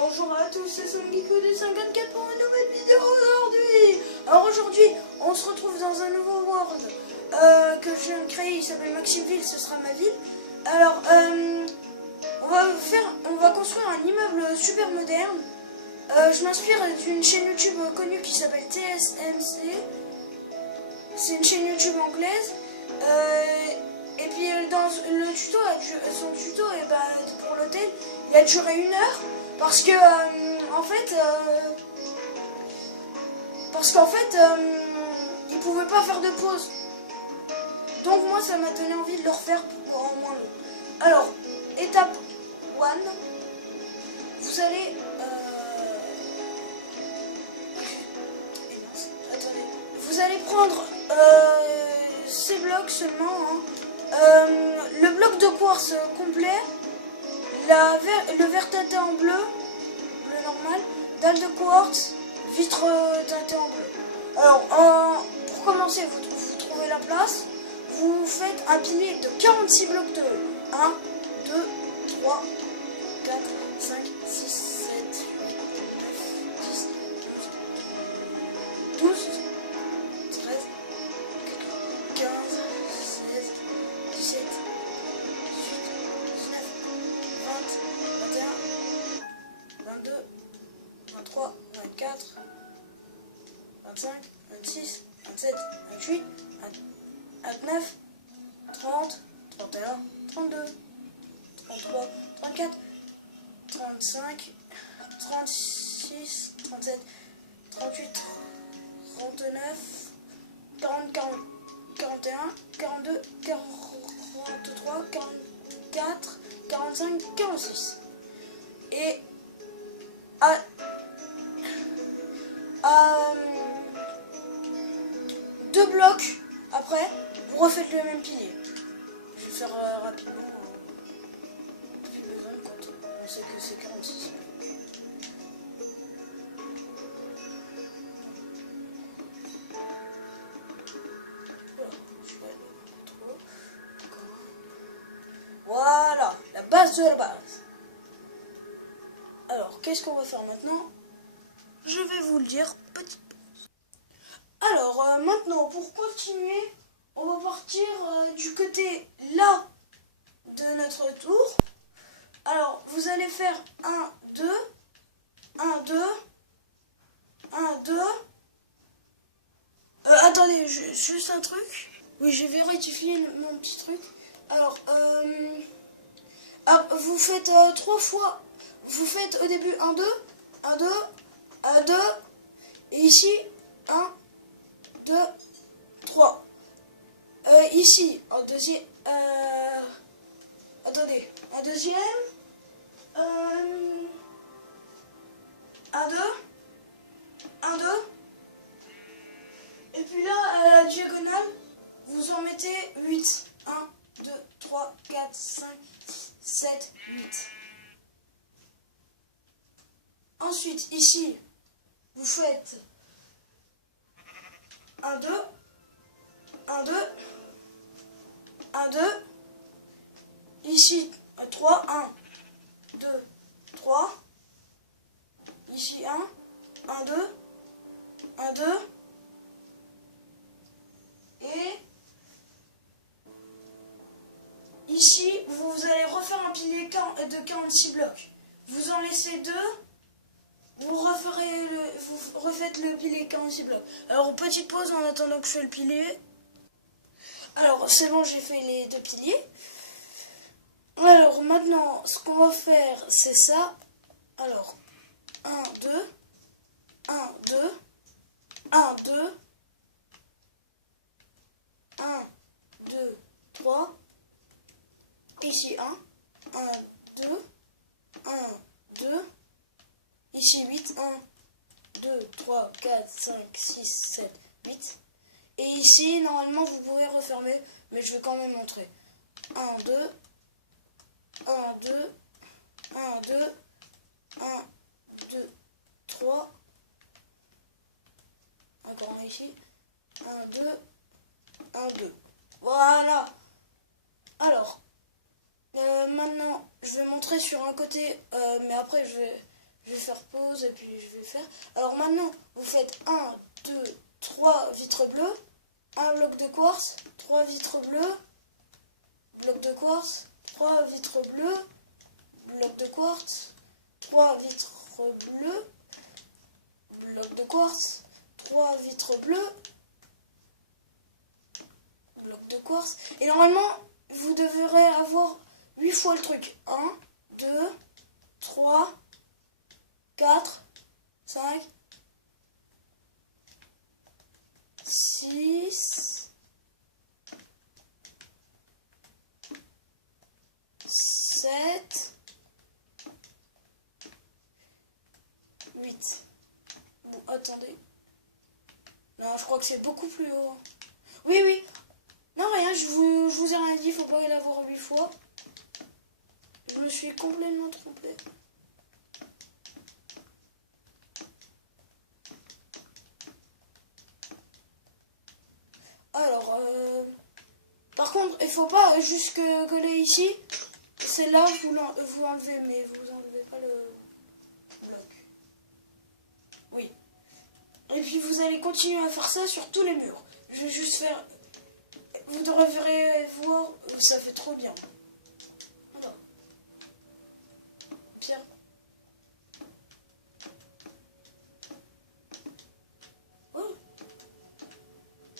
Bonjour à tous, c'est Songiku de 54 pour une nouvelle vidéo aujourd'hui. Alors aujourd'hui, on se retrouve dans un nouveau world que je viens de créer, il s'appelle Maximeville, ce sera ma ville. Alors, on va construire un immeuble super moderne. Je m'inspire d'une chaîne YouTube connue qui s'appelle TSMC. C'est une chaîne YouTube anglaise. Et puis dans le tuto, son tuto pour l'hôtel, il a duré 1 heure parce que il pouvait pas faire de pause. Donc moi ça m'a donné envie de le refaire pour en moins long. Alors, étape 1, vous allez vous allez prendre ces blocs seulement, hein. Le bloc de quartz complet, le verre teinté en bleu, le normal, dalle de quartz, vitre teintée en bleu. Alors, pour commencer, vous trouvez la place, vous faites un pilier de 46 blocs de 1, 2, 3, 4, 5, 6, 7, 8, 9, 10, 11, 12, 13, 15, 16, 17, 18, 19, 20, 21, 22, 23, 24, 25, 26, 27, 28, 29, 30, 31, 32, 33, 34, 35, 36, 37, 38, 39, 40, 40, 41, 42, 43, 44, 45, 46. Et à 2 blocs après, vous refaites le même pilier. Je vais faire rapidement. Plus besoin quand on sait que c'est 46. Voilà, la base de la base. Alors, qu'est-ce qu'on va faire maintenant? Je vais vous le dire petit peu. Alors, maintenant, pour continuer, on va partir du côté là de notre tour. Alors, vous allez faire 1, 2, 1, 2, 1, 2. Attendez, juste un truc. Oui, je vais rectifier mon petit truc. Alors, vous faites 3 fois. Vous faites au début 1, 2, 1, 2, 1, 2. Et ici, 1, 2, 3. Ici, en deuxième. Attendez, un deuxième. 1, 2, 1, 2. Et puis là, à la diagonale, vous en mettez 8. 1, 2, 3, 4, 5, 6, 7, 8. Ensuite, ici, vous faites 1, 2, 1, 2, 1, 2. Ici, 3, 1, 2, 3. Ici, 1, 1, 2, 1, 2. Et ici, vous allez refaire un pilier de 46 blocs. Vous en laissez 2. Vous refaites le pilier 46 blocs. Alors, petite pause en attendant que je fais le pilier. Alors, c'est bon, j'ai fait les 2 piliers. Alors, maintenant, ce qu'on va faire, c'est ça. Alors, 1, 2, 1, 2, 1, 2, 1, 2, 3. Ici, 1, 1, 2, 1, 2. Ici, 8, 1, 2, 3, 4, 5, 6, 7, 8. Et ici, normalement, vous pouvez refermer, mais je vais quand même montrer. 1, 2, 1, 2, 1, 2, 1, 2, 3. Encore un ici. 1, 2, 1, 2. Voilà. Alors, maintenant, je vais montrer sur un côté, mais après, Je vais faire pause et puis je vais faire. Alors maintenant, vous faites 1, 2, 3 vitres bleues, un bloc de quartz, 3 vitres bleues, bloc de quartz, 3 vitres bleues, bloc de quartz, 3 vitres bleues, bloc de quartz, 3 vitres bleues, bloc de quartz. Et normalement, vous devrez avoir 8 fois le truc. 1, 2, 3, 4, 5, 6, 7, 8. Bon, attendez. Non, je crois que c'est beaucoup plus haut. Oui, oui. Non, rien, je vous ai rien dit, faut pas l'avoir 8 fois. Je me suis complètement trompée. Alors, par contre, il faut pas juste coller ici. C'est là, vous enlevez, mais vous enlevez pas le bloc. Oui. Et puis vous allez continuer à faire ça sur tous les murs. Je vais juste faire... Vous devrez voir, ça fait trop bien. Voilà. Bien. Oh.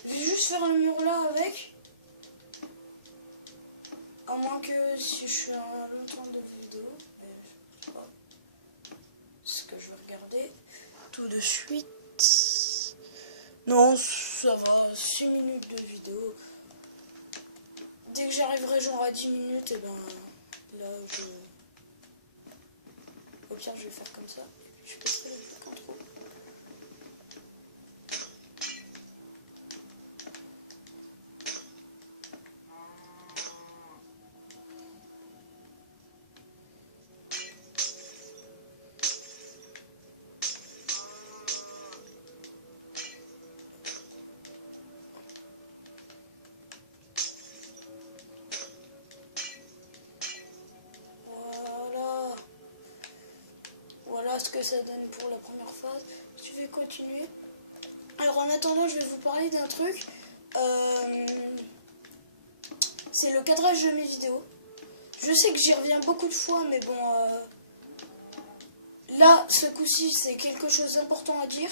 Je vais juste faire le mur là avec. À moins que si je suis à longtemps de vidéo. Je sais pas ce que je vais regarder tout de suite. Non, ça va, 6 minutes de vidéo. Dès que j'arriverai genre à 10 minutes, et ben là je... Au pire je vais faire comme ça. Et puis je passerai le contrôle. Ce que ça donne pour la première phase. Je vais continuer. Alors en attendant, je vais vous parler d'un truc. C'est le cadrage de mes vidéos. Je sais que j'y reviens beaucoup de fois, mais bon, là, ce coup-ci, c'est quelque chose d'important à dire.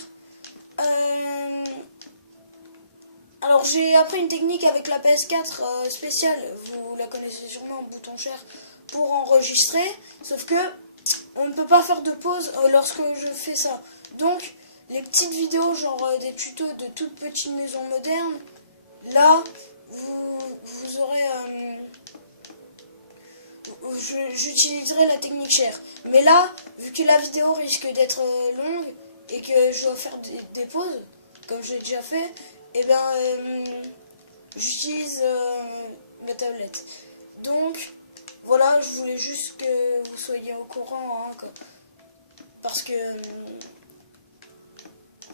Alors j'ai appris une technique avec la PS4 spéciale, vous la connaissez sûrement, bouton cher, pour enregistrer, sauf que on ne peut pas faire de pause lorsque je fais ça. Donc, les petites vidéos, genre des tutos de toutes petites maisons modernes, là, vous aurez... j'utiliserai la technique chère. Mais là, vu que la vidéo risque d'être longue et que je dois faire des pauses, comme j'ai déjà fait, et ben, j'utilise ma tablette. Donc... Voilà, je voulais juste que vous soyez au courant, hein, parce que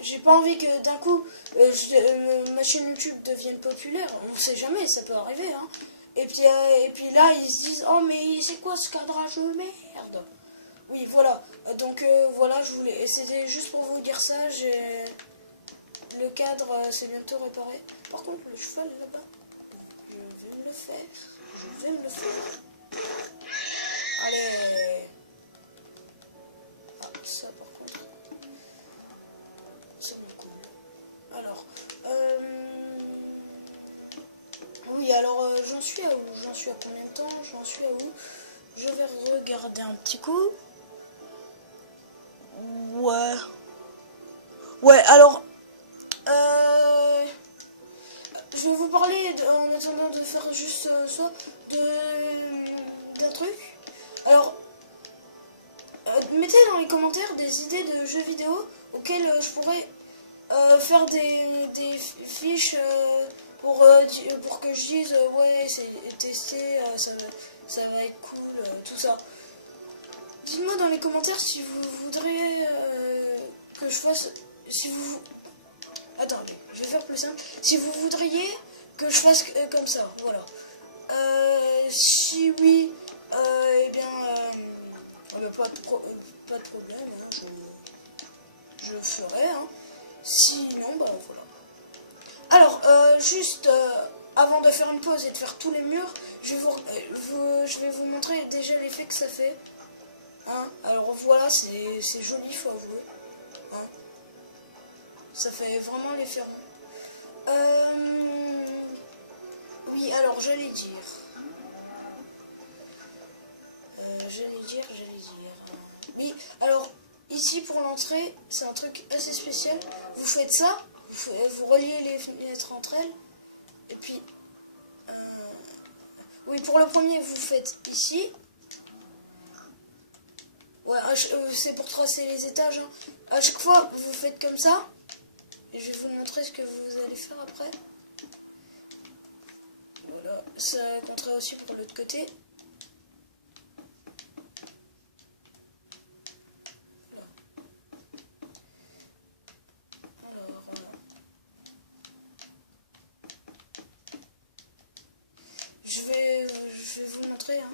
j'ai pas envie que d'un coup ma chaîne YouTube devienne populaire. On sait jamais, ça peut arriver. Hein. Et puis là, ils se disent, oh mais c'est quoi ce cadrage de merde? Oui, voilà. Donc voilà, c'était juste pour vous dire ça. Le cadre, c'est bientôt réparé. Par contre, le cheval là-bas, je vais me le faire. Je vais me le faire. Allez. Ah, ça par contre. C'est bon, cool. Alors. Oui, alors j'en suis à où? J'en suis à combien de temps? J'en suis à où? Je vais regarder un petit coup. Ouais. Ouais, alors. Je vais vous parler, en attendant de faire juste ça, d'un truc. Alors, mettez dans les commentaires des idées de jeux vidéo auxquels je pourrais faire des fiches pour que je dise ouais, c'est testé, ça va être cool, tout ça. Dites-moi dans les commentaires si vous voudriez que je fasse... Si vous... Attendez, je vais faire plus simple. Si vous voudriez que je fasse comme ça, voilà. Si oui, eh bien, pas pas de problème, hein, je ferai. Hein. Sinon, bah voilà. Alors, juste avant de faire une pause et de faire tous les murs, je vais vous montrer déjà l'effet que ça fait. Hein. Alors voilà, c'est joli, faut avouer. Hein. Ça fait vraiment l'effet rond. Oui, alors j'allais dire. Oui, alors ici pour l'entrée, c'est un truc assez spécial. Vous faites ça, vous reliez les fenêtres entre elles. Et puis, oui, pour le premier, vous faites ici. Ouais, c'est pour tracer les étages. Hein. À chaque fois, vous faites comme ça. Et je vais vous montrer ce que vous allez faire après. Voilà, ça comptera aussi pour l'autre côté. Je vais vous montrer. Hein.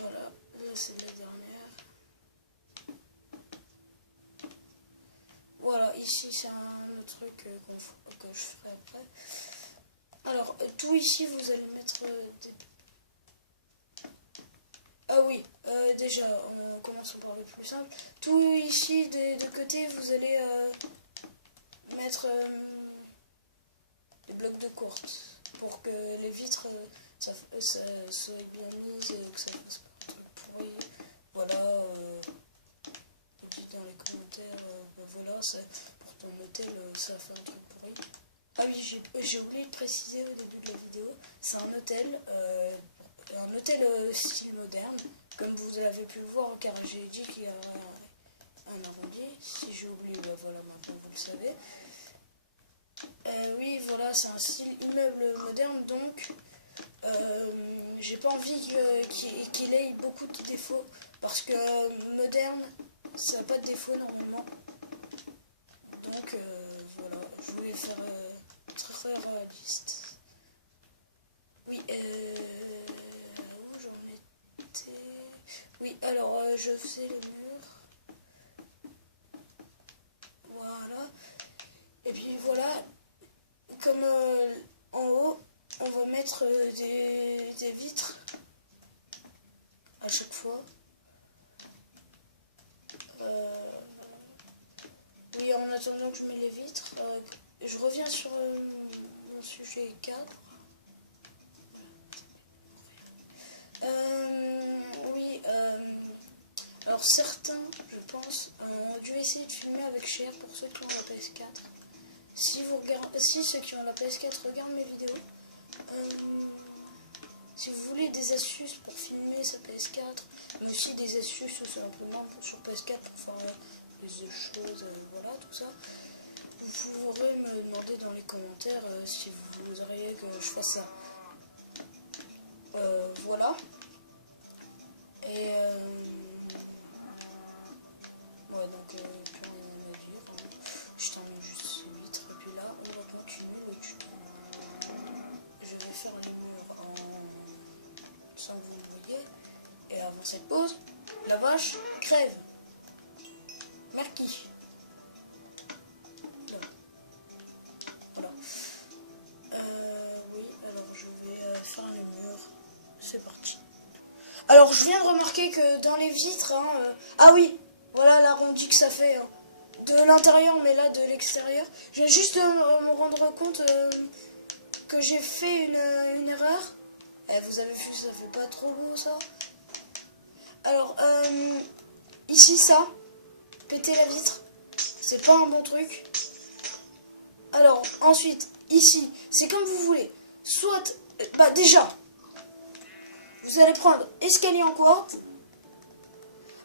Voilà, là c'est la dernière. Voilà, ici c'est un autre truc que je ferai après. Alors, tout ici vous allez mettre des... Ah oui, déjà, on commence par le plus simple. Tout ici des deux côtés vous allez mettre des blocs de quartz pour que les vitres ça soit bien mises et que ça fasse pas de trucs pourris. Voilà, dites dans les commentaires, bah voilà, pour ton hôtel ça fait un truc pourri. Ah oui, j'ai oublié de préciser au début de la vidéo, c'est un hôtel style moderne, comme vous avez pu le voir car j'ai dit qu'il y avait un arrondi. Si j'ai oublié, bah voilà, maintenant vous le savez. Oui, voilà, c'est un style immeuble moderne, donc j'ai pas envie qu'il ait beaucoup de défauts, parce que moderne, ça n'a pas de défauts normalement. Donc voilà, je voulais faire très réaliste. Oui, où j'en étais? Oui, alors je faisais le mur. Voilà. Et puis voilà, comme en haut, on va mettre des vitres à chaque fois. Oui, en attendant que je mets les vitres, je reviens sur mon sujet 4. Oui, alors certains, je pense, ont dû essayer de filmer avec Cher pour ceux qui ont la PS4. Si ceux qui ont la PS4 regardent mes vidéos, si vous voulez des astuces pour filmer sa PS4, mais aussi des astuces tout simplement sur PS4 pour faire des choses, voilà, tout ça, vous pourrez me demander dans les commentaires si vous voudriez que je fasse ça. Voilà. Et ouais, donc plus rien à dire. Hein. Je termine juste ces vitres et puis là on va continuer. Je vais faire les murs sans que vous le voyez. Et avant cette pause, la vache crève. Merci. Voilà. Oui, alors je vais faire les murs. C'est parti. Alors je viens de remarquer que dans les vitres, hein, ah oui, voilà l'arrondi que ça fait hein, de l'intérieur, mais là de l'extérieur. Je viens juste de me rendre compte que j'ai fait une erreur. Vous avez vu, ça fait pas trop beau ça. Alors ici ça, péter la vitre, c'est pas un bon truc. Alors ensuite ici, c'est comme vous voulez. Soit, bah déjà, vous allez prendre escalier en quartz.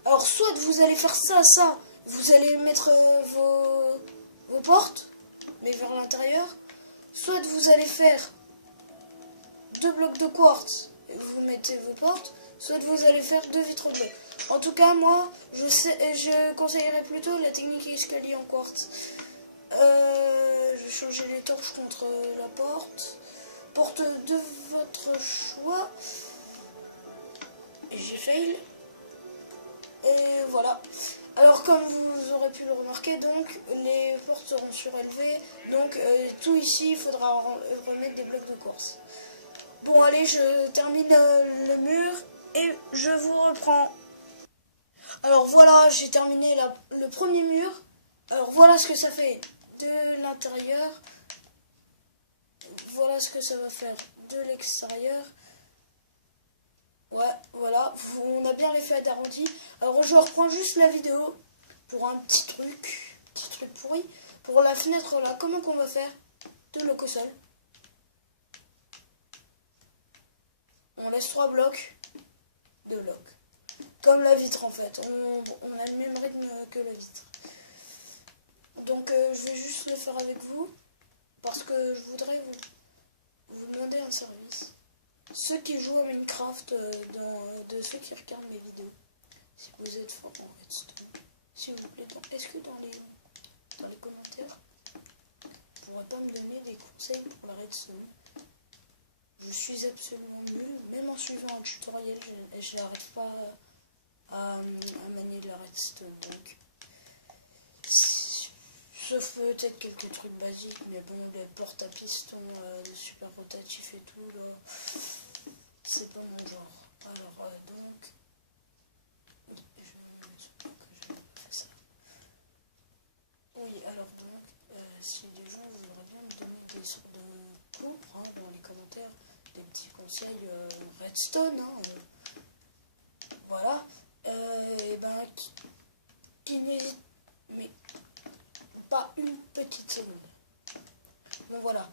Alors soit vous allez faire ça, vous allez mettre vos portes, mais vers l'intérieur. Soit vous allez faire 2 blocs de quartz et vous mettez vos portes. Soit vous allez faire 2 vitres bleues. En tout cas, moi, je conseillerais plutôt la technique escalier en quartz. Je vais changer les torches contre la porte. Porte de votre choix. Et j'ai fail. Et voilà. Voilà. Alors comme vous aurez pu le remarquer, donc les portes seront surélevées. Donc tout ici, il faudra remettre des blocs de course. Bon allez, je termine le mur et je vous reprends. Alors voilà, j'ai terminé le premier mur. Alors voilà ce que ça fait de l'intérieur. Voilà ce que ça va faire de l'extérieur. Ouais, voilà, on a bien l'effet d'arrondi. Alors je reprends juste la vidéo pour un petit truc pourri. Pour la fenêtre là, comment qu'on va faire de bloc au sol. On laisse 3 blocs, 2 blocs. Comme la vitre en fait, on a le même rythme que la vitre. Donc je vais juste le faire avec vous, parce que je voudrais vous demander un service. Ceux qui jouent à Minecraft, de ceux qui regardent mes vidéos, si vous êtes fort en redstone, s'il vous plaît, est-ce que dans les commentaires, vous pourrez pas me donner des conseils pour la redstone? Je suis absolument nul, même en suivant un tutoriel, je n'arrive pas à manier la redstone, donc sauf peut-être quelques trucs basiques, mais bon, les portes à piston, le super rotatif et tout, là, c'est pas mon genre. Alors, donc, je vais me mettre que j'ai fait ça. Oui, alors donc, si les gens voudraient bien me donner des sortes de cours, hein, dans les commentaires, des petits conseils redstone, hein, voilà, et ben, qui n'hésite mais pas une petite seconde. Bon voilà,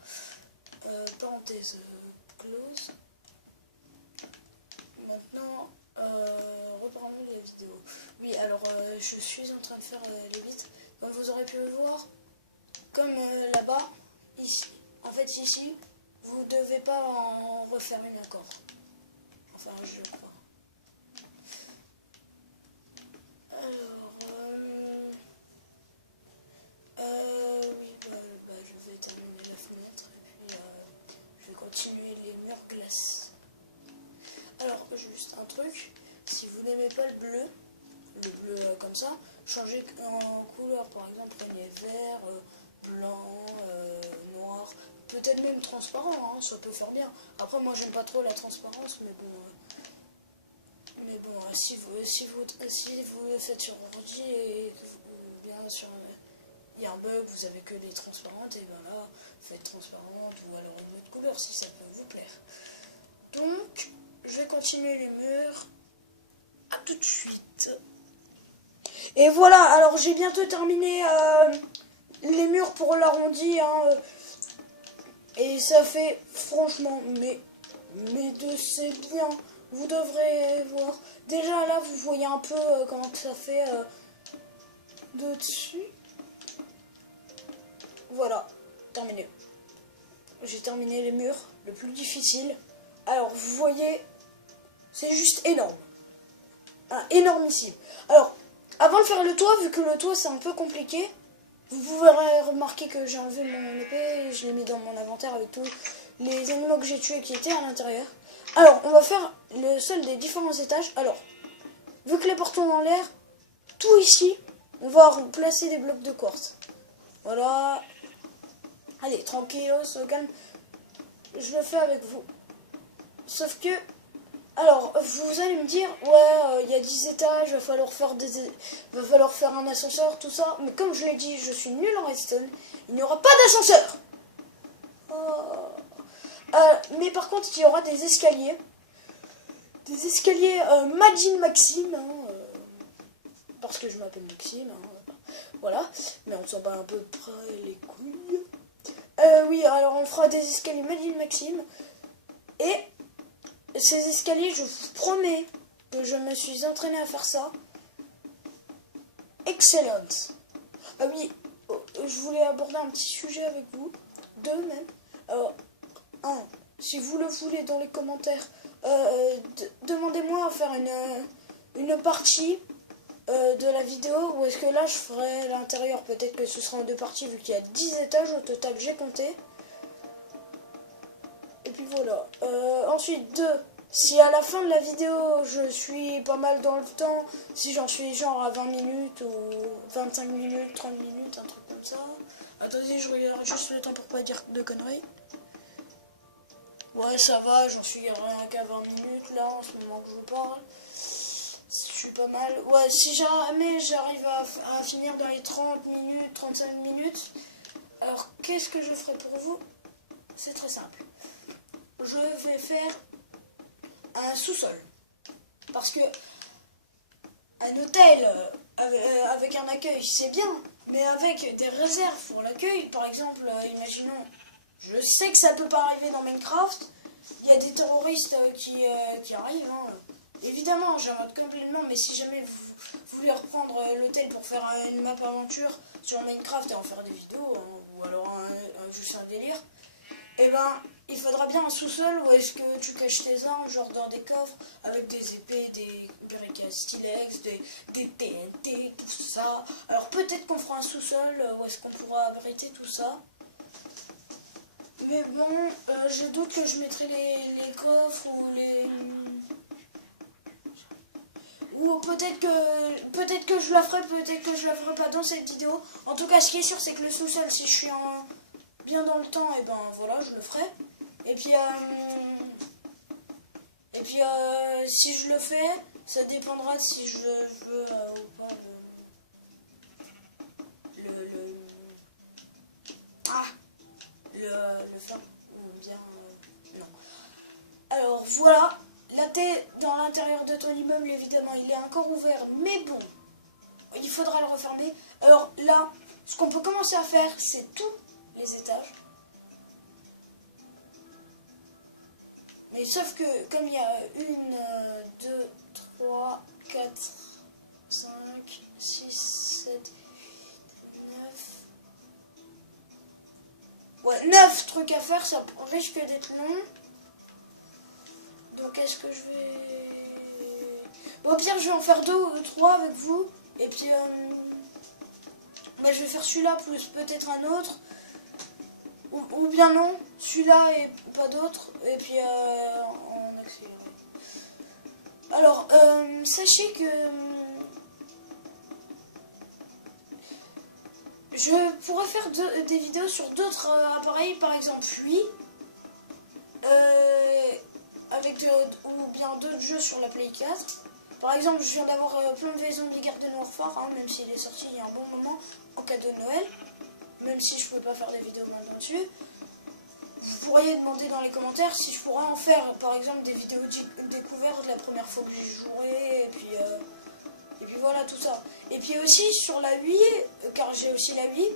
parenthèse close. Maintenant, reprenons les vidéos. Oui, alors je suis en train de faire les vitres. Comme vous aurez pu le voir, comme là-bas, ici, en fait ici, vous ne devez pas en refaire une encore. Enfin, je crois. Alors, oui, je vais terminer la fenêtre et puis je vais continuer les murs glaces. Alors, juste un truc, si vous n'aimez pas le bleu comme ça, changez en couleur, par exemple, prenez vert, blanc, noir, peut-être même transparent, hein, ça peut faire bien. Après, moi, j'aime pas trop la transparence, mais bon, si vous le faites sur ordi et que bien sûr, il y a un bug, vous avez que des transparentes, et ben là, faites transparente ou alors une autre couleur si ça peut vous plaire. Donc, je vais continuer les murs. À tout de suite. Et voilà, alors j'ai bientôt terminé les murs pour l'arrondi. Hein, et ça fait franchement, mais de c'est bien. Vous devrez voir. Déjà là, vous voyez un peu comment ça fait de dessus. Voilà, terminé. J'ai terminé les murs, le plus difficile. Alors, vous voyez, c'est juste énorme. Énormissime. Alors, avant de faire le toit, vu que le toit c'est un peu compliqué, vous pouvez remarquer que j'ai enlevé mon épée et je l'ai mis dans mon inventaire avec tous les animaux que j'ai tués qui étaient à l'intérieur. Alors, on va faire le sol des différents étages. Alors, vu que les portes sont en l'air, tout ici, on va placer des blocs de quartz. Voilà. Allez, tranquillos, au calme. Je le fais avec vous. Sauf que, alors, vous allez me dire, ouais, il y a 10 étages, va falloir faire un ascenseur, tout ça. Mais comme je l'ai dit, je suis nul en redstone. Il n'y aura pas d'ascenseur. Mais par contre, il y aura des escaliers. Des escaliers Majin Maxime. Hein, parce que je m'appelle Maxime. Hein, voilà. Mais on s'en bat un peu près les couilles. Oui, alors on fera des escaliers Majin Maxime. Et ces escaliers, je vous promets que je me suis entraîné à faire ça. Excellent. Ah oui, je voulais aborder un petit sujet avec vous. Deux même. Alors, si vous le voulez dans les commentaires, demandez-moi à faire une partie de la vidéo. Ou est-ce que là je ferai l'intérieur. Peut-être que ce sera en 2 parties vu qu'il y a 10 étages au total, j'ai compté. Et puis voilà. Ensuite, si à la fin de la vidéo je suis pas mal dans le temps, si j'en suis genre à 20 minutes ou 25 minutes, 30 minutes, un truc comme ça. Attendez, je regarde juste le temps pour pas dire de conneries. Ouais, ça va, j'en suis rien qu'à 20 minutes là en ce moment que je vous parle. Je suis pas mal. Ouais, si jamais j'arrive à finir dans les 30 minutes, 35 minutes, alors qu'est-ce que je ferai pour vous? C'est très simple. Je vais faire un sous-sol. Parce que un hôtel avec un accueil, c'est bien. Mais avec des réserves pour l'accueil, par exemple, imaginons, je sais que ça peut pas arriver dans Minecraft, il y a des terroristes qui arrivent. Hein. Évidemment, j'invente complètement, mais si jamais vous voulez reprendre l'hôtel pour faire une map aventure sur Minecraft et en faire des vidéos, hein, ou alors juste un délire, eh ben, il faudra bien un sous-sol où est-ce que tu caches tes armes, genre dans des coffres, avec des épées, des briquets stylex, des TNT, tout ça. Alors peut-être qu'on fera un sous-sol où est-ce qu'on pourra abriter tout ça. Mais bon, je doute que je mettrai les coffres ou les... Ou peut-être que je la ferai, peut-être que je la ferai pas dans cette vidéo. En tout cas, ce qui est sûr, c'est que le sous-sol, si je suis bien dans le temps, et ben voilà, je le ferai. Et puis si je le fais, ça dépendra de si je veux ou pas le faire ou bien non. Alors voilà, la thé dans l'intérieur de ton immeuble, évidemment, il est encore ouvert, mais bon, il faudra le refermer. Alors là, ce qu'on peut commencer à faire, c'est tous les étages. Mais sauf que, comme il y a 1, 2, 3, 4, 5, 6, 7, 9... Ouais, 9 trucs à faire, ça risque d'être long. Donc est-ce que je vais... Bon, au pire, je vais en faire 2 ou 3 avec vous. Et puis, bah, je vais faire celui-là plus peut-être un autre. Ou bien non, celui-là et pas d'autres. Et puis, en accéléré. Alors, sachez que je pourrais faire des vidéos sur d'autres appareils, par exemple lui, avec ou bien d'autres jeux sur la Play 4. Par exemple, je viens d'avoir plein de Zombies Garden Warfare, hein, même s'il est sorti il y a un bon moment, en cadeau de Noël, même si je ne peux pas faire des vidéos maintenant dessus. Vous pourriez demander dans les commentaires si je pourrais en faire, par exemple, des vidéos découvertes de la première fois que j'ai joué, et puis voilà, tout ça. Et puis aussi, sur la Wii, car j'ai aussi la Wii,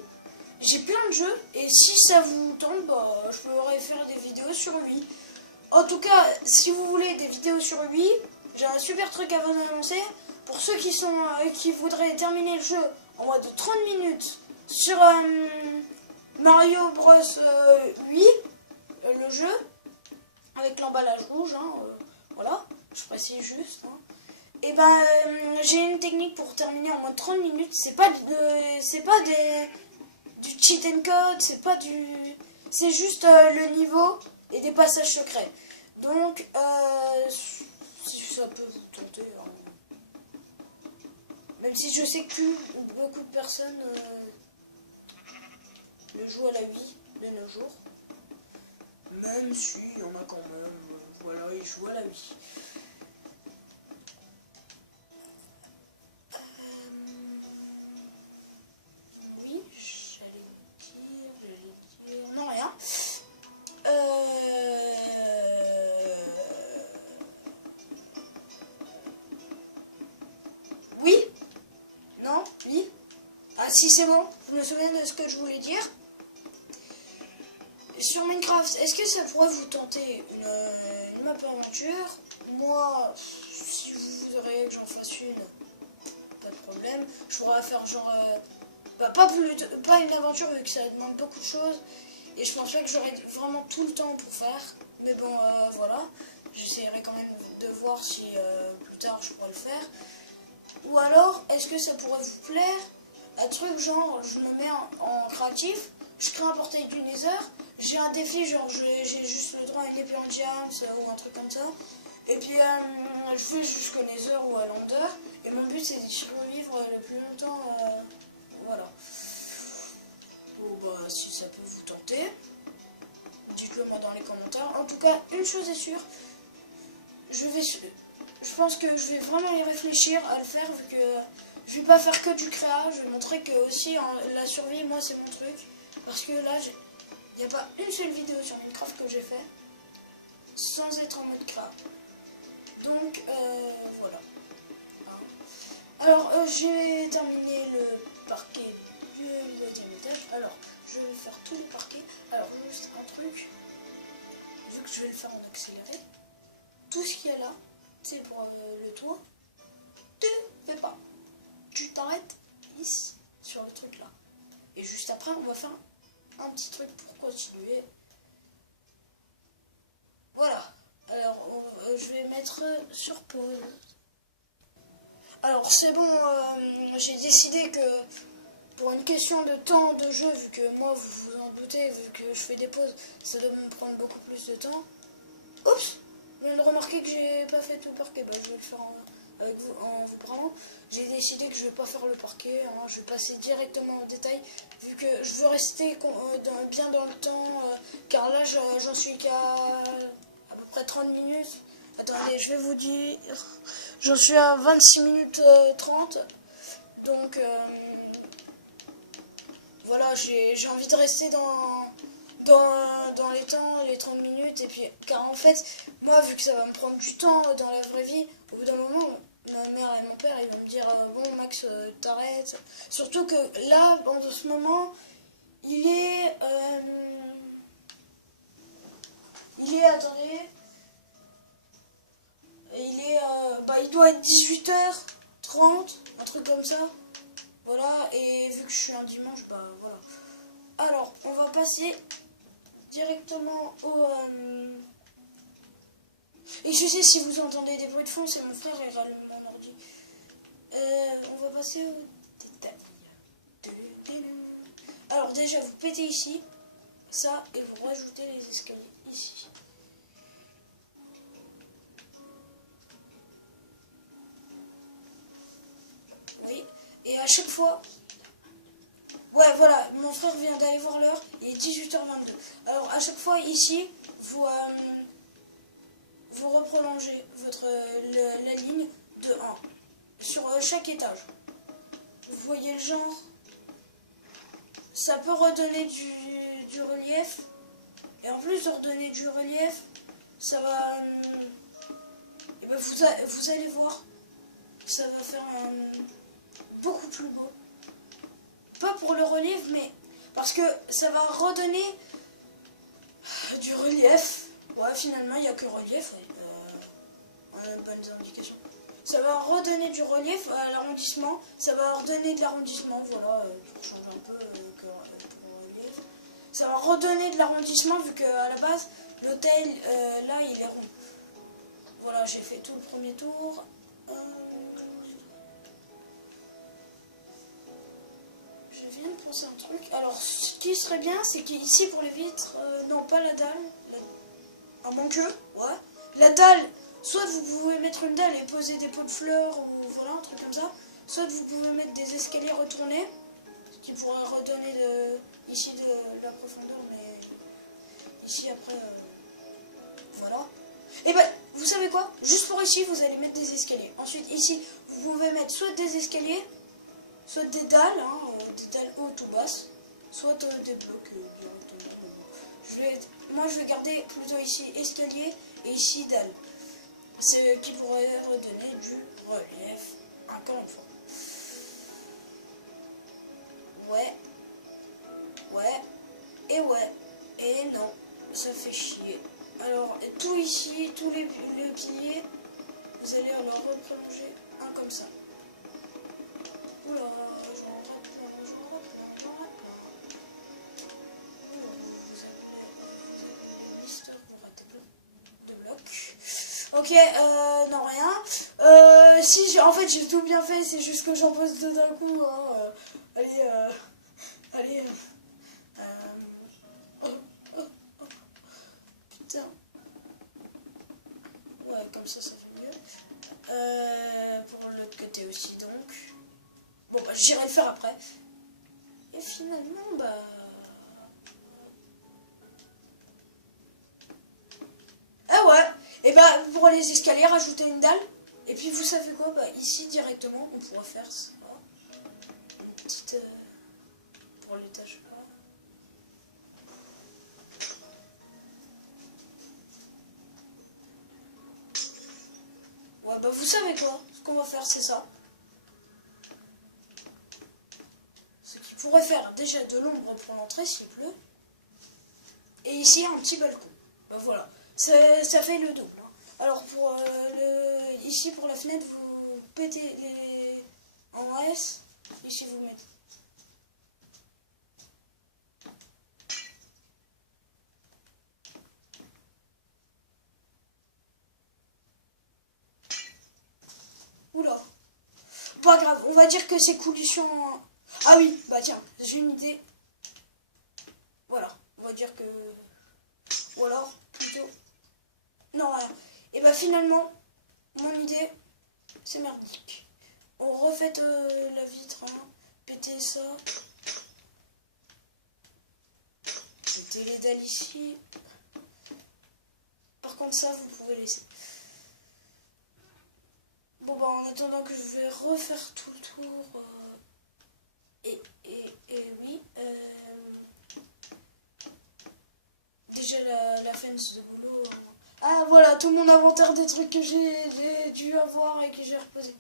j'ai plein de jeux, et si ça vous tente, bah, je pourrais faire des vidéos sur Wii. En tout cas, si vous voulez des vidéos sur Wii, j'ai un super truc à vous annoncer. Pour ceux qui voudraient terminer le jeu en moins de 30 minutes sur Mario Bros Wii, le jeu, avec l'emballage rouge, hein, voilà, je précise juste. Hein. Et ben, j'ai une technique pour terminer en moins de 30 minutes. C'est pas du cheat and code, c'est juste le niveau et des passages secrets. Donc, si ça peut vous tenter, hein. Même si je sais que beaucoup de personnes le jouent à la Wii de nos jours. Même si, il y en a quand même, voilà, ils jouent à la Wii. Oui, j'allais dire... Non, rien. Oui. Non. Oui. Ah si, c'est bon. Je me souviens de ce que je voulais dire. Sur Minecraft, est-ce que ça pourrait vous tenter une map aventure? Moi, si vous voudriez que j'en fasse une, pas de problème. Je pourrais faire genre... pas une aventure vu que ça demande beaucoup de choses. Et je pense pas que j'aurai vraiment tout le temps pour faire. Mais bon, voilà. J'essaierai quand même de voir si plus tard je pourrais le faire. Ou alors, est-ce que ça pourrait vous plaire? Un truc genre, je me mets en créatif, je crée un portail du Nether, j'ai un défi, genre j'ai juste le droit à une épée en diams ou un truc comme ça. Et puis je vais jusqu'au Nether ou à l'Ender. Et mon but c'est d'y survivre le plus longtemps. Voilà. Bon, bah, si ça peut vous tenter, dites-le moi dans les commentaires. En tout cas, une chose est sûre, je pense que je vais vraiment y réfléchir à le faire vu que je vais pas faire que du créa. Je vais montrer que aussi la survie, moi c'est mon truc. Parce que là, il n'y a pas une seule vidéo sur Minecraft que j'ai fait sans être en mode créa. Donc voilà. Alors j'ai terminé le parquet du 8e étage. Alors je vais faire tout le parquet. Alors juste un truc, vu que je vais le faire en accéléré, tout ce qu'il y a là, c'est pour le toit. Tu ne fais pas. Tu t'arrêtes ici sur le truc là. Et juste après on va faire un petit truc pour continuer. Voilà. Alors je vais mettre sur pause. Alors c'est bon, j'ai décidé que pour une question de temps de jeu, vu que moi vous vous en doutez, vu que je fais des pauses, ça doit me prendre beaucoup plus de temps. Oups, je viens de remarquer que j'ai pas fait tout le parquet, bah, je vais le faire avec vous, en vous parlant. J'ai décidé que je vais pas faire le parquet, hein, je vais passer directement en détail, vu que je veux rester bien dans le temps, car là j'en suis qu'à à peu près 30 minutes. Attendez, je vais vous dire, j'en suis à 26 minutes 30, donc voilà, j'ai envie de rester dans les temps, les 30 minutes, et puis, car en fait, moi, vu que ça va me prendre du temps dans la vraie vie, au bout d'un moment, ma mère et mon père, ils vont me dire, bon, Max, t'arrêtes. Surtout que là, en ce moment, attendez, il doit être 18h30, un truc comme ça. Voilà, et vu que je suis un dimanche, bah voilà. Alors, on va passer directement au... Excusez si vous entendez des bruits de fond, c'est mon frère, il rallume mon ordi. On va passer au détail. Alors déjà, vous pétez ici, ça, et vous rajoutez les escaliers ici. Oui, et à chaque fois... Ouais, voilà, mon frère vient d'aller voir l'heure, il est 18h22. Alors, à chaque fois, ici, vous reprolongez la ligne de 1 sur chaque étage. Vous voyez le genre, ça peut redonner du relief. Et en plus de redonner du relief, ça va... et ben vous allez voir, ça va faire beaucoup plus beau. Pas pour le relief, mais parce que ça va redonner du relief. Ouais, finalement, il n'y a que le relief. Ouais. Bonnes indications. Ça va redonner du relief à l'arrondissement. Ça va redonner de l'arrondissement. Voilà, pour changer un peu pour le relief. Ça va redonner de l'arrondissement vu qu'à la base, l'hôtel, là, il est rond. Voilà, j'ai fait tout le premier tour. Je viens de penser un truc. Alors, ce qui serait bien, c'est qu'ici, pour les vitres, non, pas la dalle. Un bon queue, ouais. La dalle, soit vous pouvez mettre une dalle et poser des pots de fleurs, ou voilà, un truc comme ça. Soit vous pouvez mettre des escaliers retournés, ce qui pourrait redonner ici de la profondeur, mais ici, après, voilà. Et ben, vous savez quoi? Juste pour ici, vous allez mettre des escaliers. Ensuite, ici, vous pouvez mettre soit des escaliers, soit des dalles, des dalles hautes ou basses, soit des blocs moi je vais garder plutôt ici escalier et ici dalle. C'est qui pourrait redonner du relief. Encore une fois. Ouais. Ouais. Et ouais. Et non. Ça fait chier. Alors tout ici, tous les piliers, vous allez leur reprolonger un comme ça. Oula, j'en rate plein, j'en rate plein, j'en rate plein. Vous avez Mister, vous ratez plein de blocs. Ok, non rien. Si, en fait j'ai tout bien fait, c'est juste que j'en pose deux d'un coup. Hein. Allez, allez. Oh, oh, oh. Putain. Ouais, comme ça fait mieux. Pour l'autre côté aussi, donc. Bon, bah, j'irai le faire après. Et finalement, bah... Ah ouais. Et bah, pour les escaliers, rajouter une dalle. Et puis, vous savez quoi? Bah, ici, directement, on pourra faire ça. Une petite... pour l'étage là. Ouais, bah, vous savez quoi? Ce qu'on va faire, c'est ça. Ce qui pourrait faire déjà de l'ombre pour l'entrée s'il pleut. Et ici, un petit balcon. Ben voilà, ça fait le dos. Alors, ici, pour la fenêtre, vous pétez les en S. Ici, vous mettez. Oula. Pas grave, on va dire que c'est coulation. Ah oui, bah tiens, j'ai une idée. Voilà, on va dire que... Ou alors, plutôt... Non, rien. Et bah finalement, mon idée, c'est merdique. On refait la vitre, hein. Péter ça. Péter les dalles ici. Par contre ça, vous pouvez laisser. Bon bah en attendant que je vais refaire tout le tour... Et oui... Déjà la fence de boulot... Ah voilà, tout mon inventaire des trucs que j'ai dû avoir et que j'ai reposé.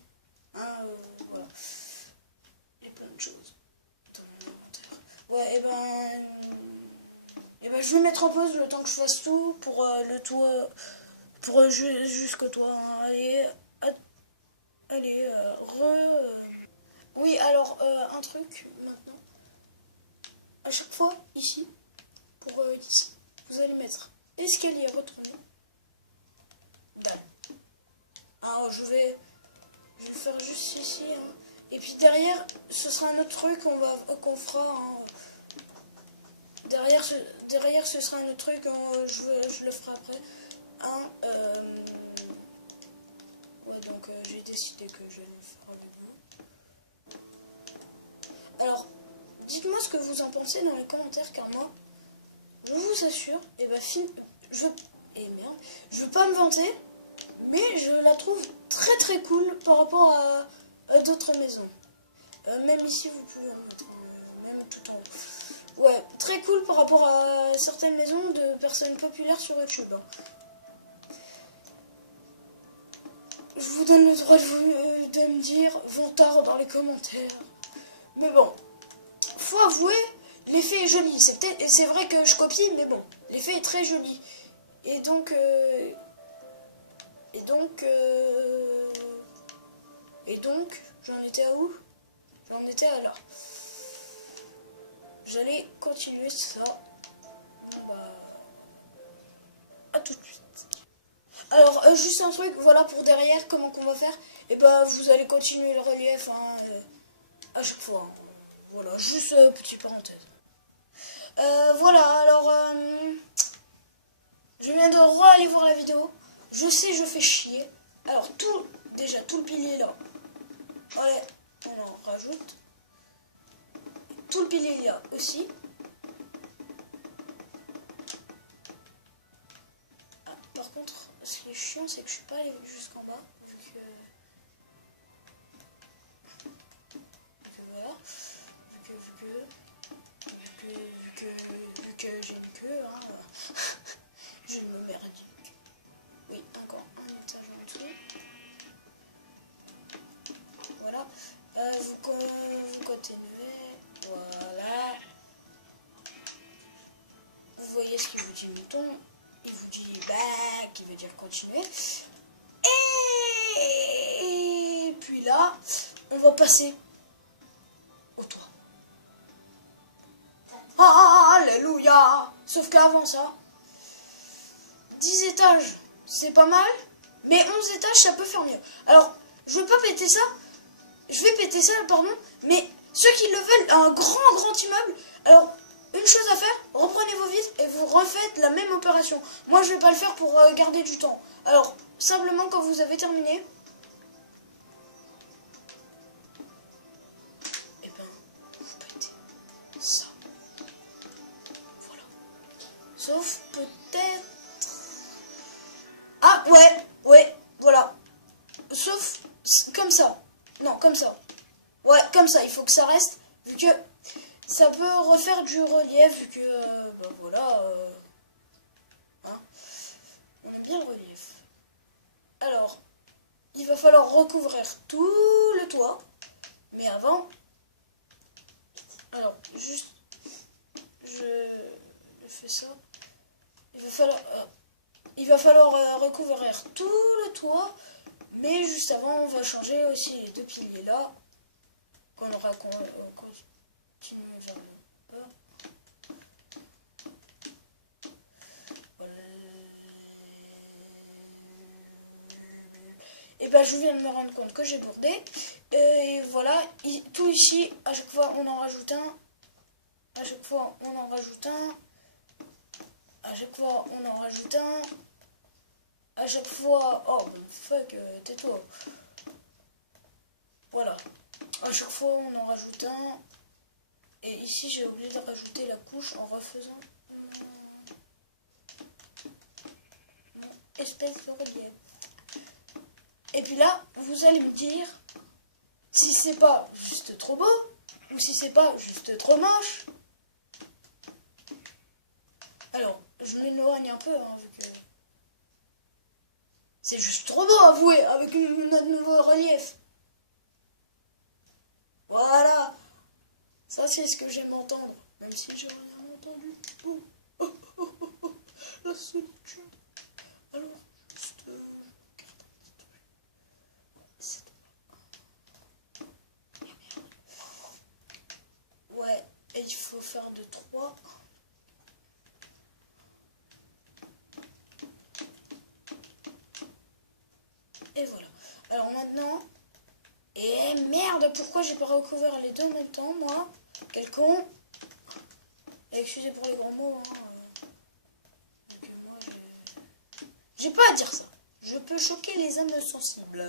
Hein, voilà. Il y a plein de choses dans mon inventaire. Ouais, et ben je vais mettre en pause le temps que je fasse tout pour le toit, pour jusqu'au toit. Hein. Allez, Oui, alors, un truc maintenant. À chaque fois, ici, pour ici, vous allez mettre escalier retourné. Dalle. Alors, je vais faire juste ici. Hein. Et puis derrière, ce sera un autre truc qu'on fera. Hein. Derrière, ce sera un autre truc. Je le ferai après. Hein, ouais, donc j'ai décidé que je vais le faire avec vous. Alors, dites-moi ce que vous en pensez dans les commentaires, car moi, je vous assure, je veux pas me vanter, mais je la trouve très très cool par rapport à d'autres maisons. Même ici, vous pouvez en mettre, même tout en haut. Ouais, très cool par rapport à certaines maisons de personnes populaires sur YouTube. Hein. Je vous donne le droit de me dire vantard dans les commentaires. Mais bon, faut avouer, l'effet est joli. C'est vrai que je copie, mais bon, l'effet est très joli. Et donc, j'en étais à où? J'en étais à là. J'allais continuer ça. Bon bah, à tout de suite. Alors, juste un truc, voilà pour derrière, comment qu'on va faire. Et bah, vous allez continuer le relief hein, à chaque fois. Hein. Voilà, juste petite parenthèse. Voilà, alors, je viens de aller voir la vidéo. Je sais, je fais chier. Alors, déjà, tout le pilier là. Allez, on en rajoute. Tout le pilier là aussi. Ah, par contre, ce qui est chiant, c'est que je suis pas allé jusqu'en bas. Vu que voilà. Vu que j'ai une queue, hein, je me merde. Oui, encore un étage en dessous. Voilà. Vous continuez. Voilà. Vous voyez ce qu'il vous dit mouton. Il vous dit bah, qui veut dire continuer. Et puis là, on va passer au toit. Alléluia! Sauf qu'avant ça, 10 étages, c'est pas mal, mais 11 étages, ça peut faire mieux. Alors, je veux pas péter ça, je vais péter ça, pardon, mais ceux qui le veulent, un grand immeuble, alors, une chose à faire, reprenez vos vis et vous refaites la même opération. Moi, je vais pas le faire pour garder du temps. Alors, simplement quand vous avez terminé, et ben, vous pétez ça. Voilà. Sauf peut-être... Ah, ouais, voilà. Sauf comme ça. Non, comme ça. Ouais, comme ça, il faut que ça reste, vu que ça peut refaire du relief, vu que, bah voilà, hein, on aime bien le relief. Alors, il va falloir recouvrir tout le toit, mais avant, alors, juste, je fais ça, il va falloir recouvrir tout le toit, mais juste avant, on va changer aussi les deux piliers là, qu'on aura continué vers le bas. Et ben je viens de me rendre compte que j'ai bourdé. Et voilà, tout ici, à chaque fois on en rajoute un. À chaque fois on en rajoute un. À chaque fois on en rajoute un. À chaque fois... Oh fuck, tais-toi. Voilà. À chaque fois on en rajoute un. Et ici j'ai oublié de rajouter la couche en refaisant mon espèce de relief. Et puis là, vous allez me dire si c'est pas juste trop beau ou si c'est pas juste trop moche. Alors, je m'éloigne un peu, hein, vu que c'est juste trop beau, avouez, avec notre nouveau relief. Voilà, ça c'est ce que j'aime entendre, même si j'ai rien entendu. Oh, oh, oh, oh, oh. La solution. Alors, juste... Ouais, et il faut faire de 3. Et voilà. Alors maintenant... Et merde, pourquoi j'ai pas recouvert les deux en même temps, moi? Quel con. Et excusez pour les grands mots, hein. Moi, j'ai pas à dire ça. Je peux choquer les âmes sensibles.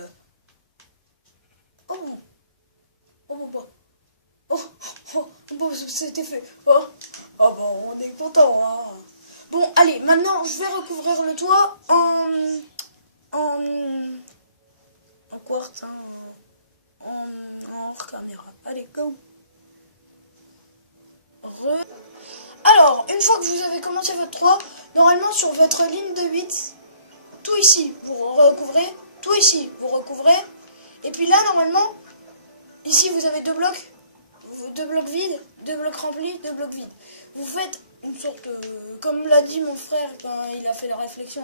Oh bon. Oh bon, bon. Bon, c'était fait. Oh bon, on est content, hein. Bon, allez, maintenant, je vais recouvrir le toit en quartz, hein, en hors caméra. Allez, go. Alors, une fois que vous avez commencé votre toit, normalement, sur votre ligne de 8, tout ici, vous recouvrez, tout ici, vous recouvrez. Et puis là, normalement, ici, vous avez deux blocs vides, deux blocs remplis, deux blocs vides. Vous faites une sorte, comme l'a dit mon frère quand il a fait la réflexion